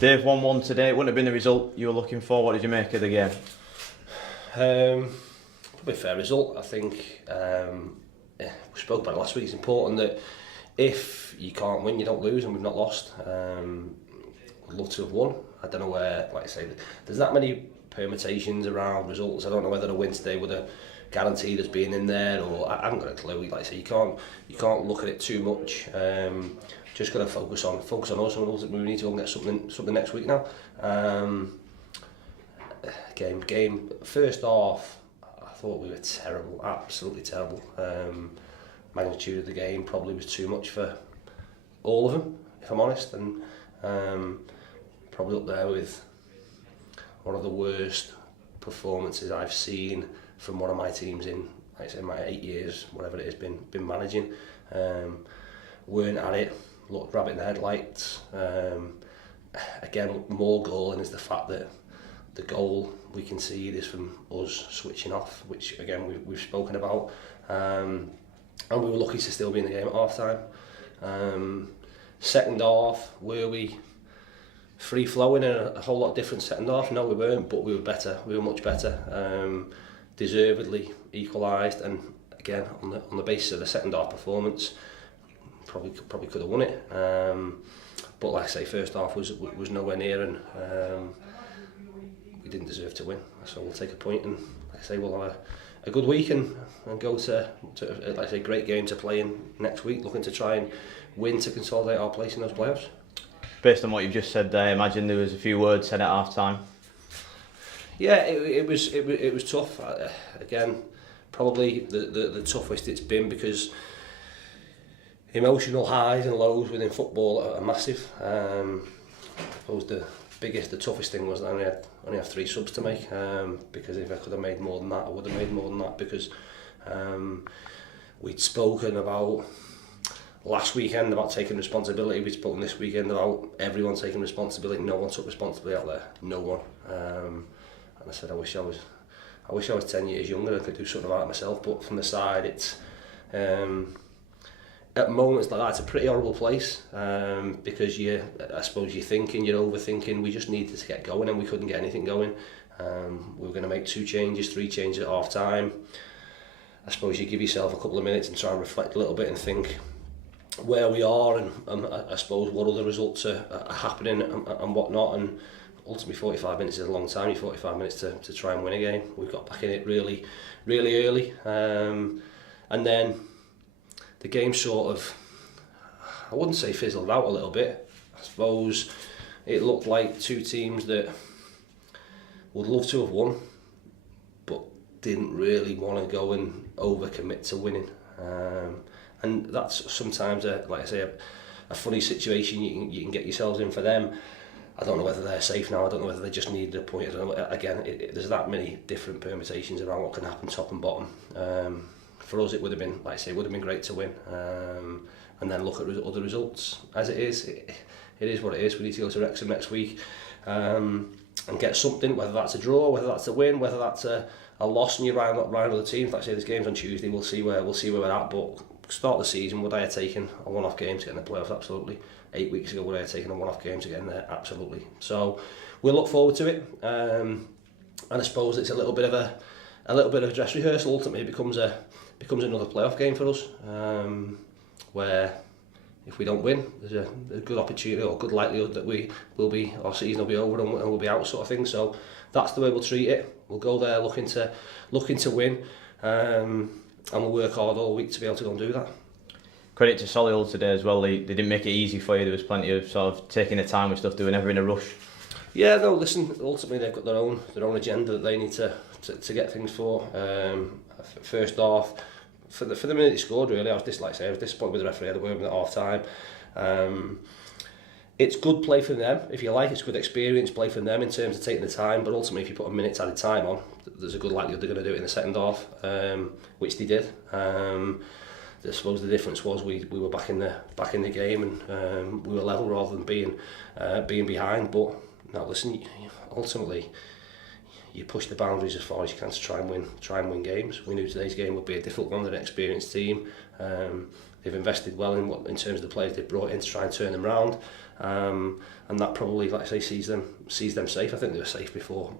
Dave, 1-1 today. It wouldn't have been the result you were looking for. What did you make of the game? Probably a fair result. I think we spoke about it last week. It's important that if you can't win, you don't lose, and we've not lost. Would love to have won. I don't know where, like I say, there's that many permutations around results. I don't know whether a win today would have guaranteed us being in there, or I haven't got a clue. Like I say, you can't look at it too much. Just got to focus on us, and ultimately we need to go and get something next week now. Game first half, I thought we were terrible, absolutely terrible. Magnitude of the game probably was too much for all of them, if I'm honest, and probably up there with one of the worst performances I've seen from one of my teams in, like I say, my 8 years, whatever it has been managing. Weren't at it, looked rabbit in the headlights. Again, more galling is the fact that the goal we concede is from us switching off, which again we've spoken about, and we were lucky to still be in the game at half time. Second half, were we free flowing and a whole lot different second half? No, we weren't, but we were better. We were much better. Deservedly equalised, and again on the basis of the second half performance, probably could have won it. But like I say, first half was nowhere near, and we didn't deserve to win. So we'll take a point, and like I say, we'll have a good week and go to like I say, great game to play in next week, looking to try and win to consolidate our place in those playoffs. Based on what you've just said there, I imagine there was a few words said at half time. Yeah, it was tough. Again, probably the toughest it's been, because emotional highs and lows within football are massive. I suppose the toughest thing was that I only have 3 subs to make, because if I could have made more than that, I would have made more than that, because we'd spoken about last weekend about taking responsibility. We'd spoken this weekend about everyone taking responsibility. No one took responsibility out there. No one. And I said, I wish I was 10 years younger and could do something about it myself. But from the side, it's at moments like that, it's a pretty horrible place, because I suppose you're overthinking. We just needed to get going, and we couldn't get anything going. We were going to make 2 changes, 3 changes at half time. I suppose you give yourself a couple of minutes and try and reflect a little bit and think where we are, and I suppose what other results are happening and whatnot. And ultimately 45 minutes is a long time. You're 45 minutes to try and win a game. We got back in it really, really early, and then the game sort of, I wouldn't say fizzled out a little bit. I suppose it looked like 2 teams that would love to have won, but didn't really want to go and overcommit to winning. And that's sometimes, like I say, a funny situation you can get yourselves in for them. I don't know whether they're safe now. I don't know whether they just needed a point. I don't know. Again, there's that many different permutations around what can happen top and bottom. For us, it would have been, like I say, it would have been great to win, and then look at other results. As it is what it is. We need to go to Wrexham next week, and get something. Whether that's a draw, whether that's a win, whether that's a loss, and you round other teams. Like I say, this game's on Tuesday. We'll see where we're at. But start the season, would I have taken a one-off game to get in the playoffs? Absolutely. 8 weeks ago, would I have taken a one-off game to get in there? Absolutely. So we'll look forward to it, and I suppose it's a little bit of a dress rehearsal. Ultimately, it becomes another playoff game for us, where if we don't win, there's a good opportunity or good likelihood that our season will be over and we'll be out, sort of thing. So that's the way we'll treat it. We'll go there looking to win, and we'll work hard all week to be able to go and do that. Credit to Solihull today as well. They didn't make it easy for you. There was plenty of sort of taking the time with stuff, doing never in a rush. Yeah, no, listen, ultimately they've got their own agenda that they need to get things for. First half, for the minute he scored, really, I was disappointed with the referee. I had a word with at half time. It's good play for them, if you like. It's good experience play for them in terms of taking the time. But ultimately, if you put a minute's added time on, there's a good likelihood they're going to do it in the second half, which they did. I suppose the difference was we were back in the game, and we were level rather than being behind. But now listen, ultimately you push the boundaries as far as you can to try and win games. We knew today's game would be a difficult one. They're an experienced team. They've they've invested well in terms of the players they've brought in to try and turn them round, and that probably, like I say, sees them safe. I think they were safe before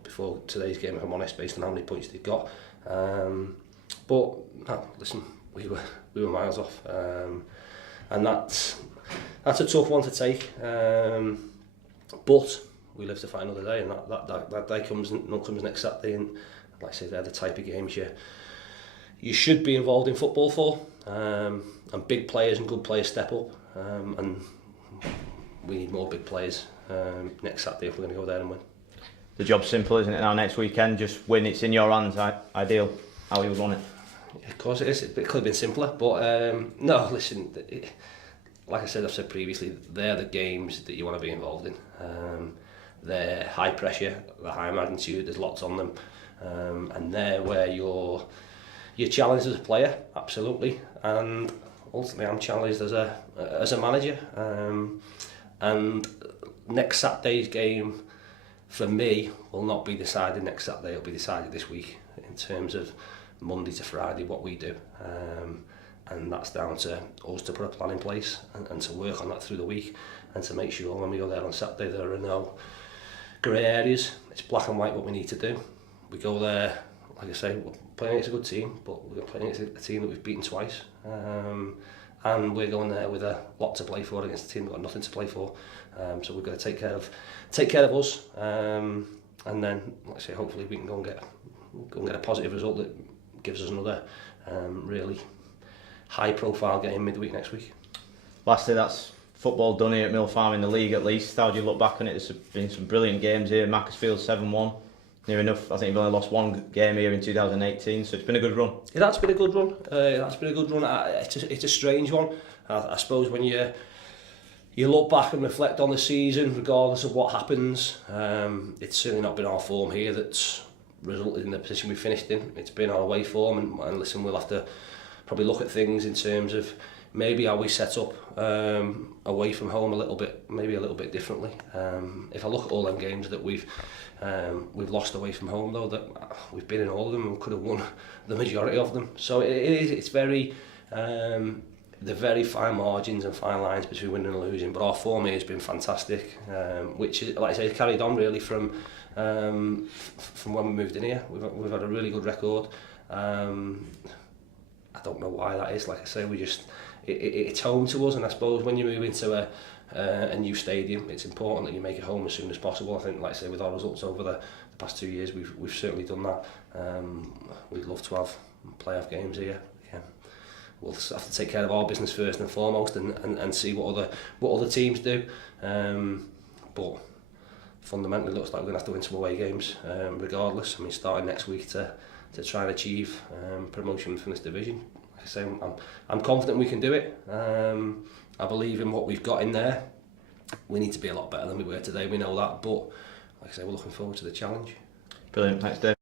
today's game, if I'm honest, based on how many points they've got. But no, listen, we were miles off, and that's a tough one to take. But we live to fight another day, and that day comes next Saturday. And like I say, they're the type of games you should be involved in football for. And big players and good players step up, and we need more big players next Saturday if we're going to go there and win. The job's simple, isn't it? Now next weekend, just win. It's in your hands. Ideal. How you would want it? Yeah, of course it is. It could have been simpler, but no. Listen, like I said, I've said previously, they're the games that you want to be involved in. They're high pressure, they're high magnitude. There's lots on them, and they're where you're challenged as a player, absolutely, and ultimately I'm challenged as a manager. And next Saturday's game, for me, will not be decided next Saturday. It'll be decided this week in terms of Monday to Friday what we do, and that's down to us to put a plan in place and to work on that through the week, and to make sure when we go there on Saturday there are no grey areas. It's black and white what we need to do. We go there, like I say, we're playing against a good team, but we're playing against a team that we've beaten twice, and we're going there with a lot to play for against a team that got nothing to play for. So we've got to take care of us, and then, like I say, hopefully we can go and get a positive result that gives us another really high profile game midweek next week. Lastly, that's football done here at Mill Farm in the league at least. How do you look back on it? There's been some brilliant games here. Macclesfield 7-1. Near enough. I think you've only lost one game here in 2018, so it's been a good run. Yeah, that's been a good run. It's a strange one. I suppose when you look back and reflect on the season, regardless of what happens, it's certainly not been our form here that's resulted in the position we finished in. It's been our away form, and listen, we'll have to probably look at things in terms of maybe how we set up away from home a little bit differently. If I look at all them games that we've lost away from home, though, that we've been in all of them and could have won the majority of them. So it's very the very fine margins and fine lines between winning and losing. But our form here has been fantastic, which is, like I say, carried on really from when we moved in here. We've had a really good record. I don't know why that is. Like I say, it's home to us, and I suppose when you move into a new stadium, it's important that you make it home as soon as possible. I think, like I say, with our results over the past 2 years, we've certainly done that. We'd love to have playoff games here. Yeah. We'll have to take care of our business first and foremost, and see what other teams do. But fundamentally, it looks like we're going to have to win some away games, regardless. I mean, starting next week to try and achieve promotion from this division. Like I say, I'm confident we can do it. I believe in what we've got in there. We need to be a lot better than we were today, we know that, but like I say, we're looking forward to the challenge. Brilliant, thanks Dave.